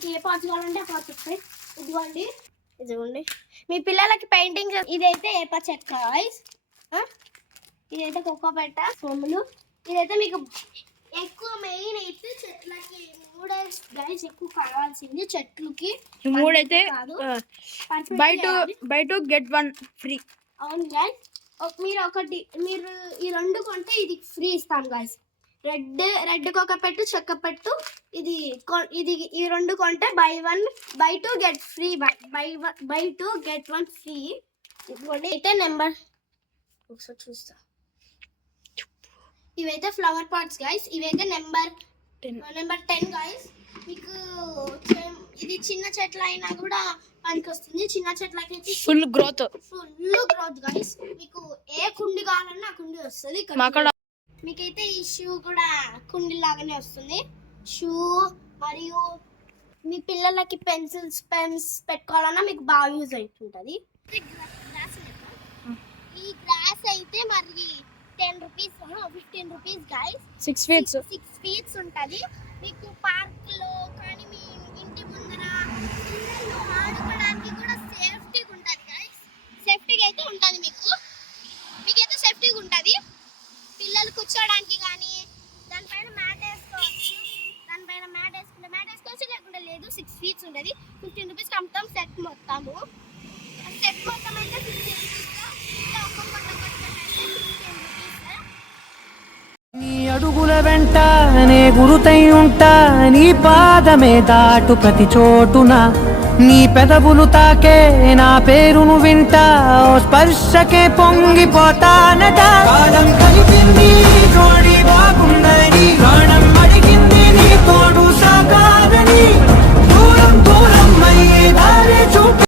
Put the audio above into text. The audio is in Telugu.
మీకు ఏ పార్ట్స్ కావాలంటే ఆ పార్ట్స్ వస్తాయి. ఇదిగోండి మీ పిల్లలకి పెయింటింగ్. ఇదైతే ఏప చెక్క గైస్, ఇదైతే కోకో పెట్ట సోములు. ఇదైతే మీకు ఎక్కువ మెయిన్ అయితే చెట్లకి గైస్ ఎక్కువ కావాల్సింది చెట్లకి. మూడైతే బై టు గెట్ 1 ఫ్రీ. అవును గైస్, మీరు ఈ 2 కొంటే ఇది ఫ్రీ ఇస్తాం గైస్. రెడ్ ఒక పెట్టు చెక్క పెట్టు ఇది ఈ 2 కొంటే by 2 get free. By 2 get 1 free. ఇదిగోండి అయితే నెంబర్ ఒకసారి చూస్తా. ఇవైతే ఫ్లవర్ పాట్స్ గైస్. ఇవైతే నెంబర్ 10 గైస్. మీకు ఇది చిన్న చెట్లు అయినా కూడా పనికి వస్తుంది. చిన్న చెట్లకి ఫుల్ గ్రోత్ గైస్. మీకు ఏ కుండి కావాలన్నా ఆ కుండి వస్తుంది. మీకైతే ఈ షూ కూడా కుండి లాగానే వస్తుంది. షూ మరియు మీ పిల్లలకి పెన్స్ పెట్టుకోవాలన్నా మీకు బాగా యూజ్ అవుతుంటుంది. ఈ గ్రాస్ అయితే మరి 10 రూపీస్ 15 రూపీస్ గైస్. 6 ఫీట్స్ ఉంటుంది. మీకు పార్క్ లో కానీ మీ ఇంటి ముందర ఆడుకోవడానికి కూడా సేఫ్టీగా ఉంటుంది గైస్. సేఫ్టీగా అయితే ఉంటుంది. మీకైతే సేఫ్టీగా ఉంటుంది. పిల్లలు కూర్చోడానికి కానీ దానిపైన మ్యాట్ వేసుకోవచ్చు. లేకుండా లేదు. 6 ఫీట్స్ ఉంటుంది. 15 రూపీస్కి అమ్ముతాం సెట్ మొత్తము. సెట్ మొత్తం అయితే 15 నీ అడుగుల వెంట నే గురుతై ఉంటా, నీ పాదమే దాటు ప్రతి చోటున, నీ పెదవులు తాకే నా పేరును వింటా, ఓ స్పర్శకే పొంగిపోతానట. కాలం కలిపింది జోడి బాగుందని, ప్రాణం అడిగింది నీ తోడు సాగాలని.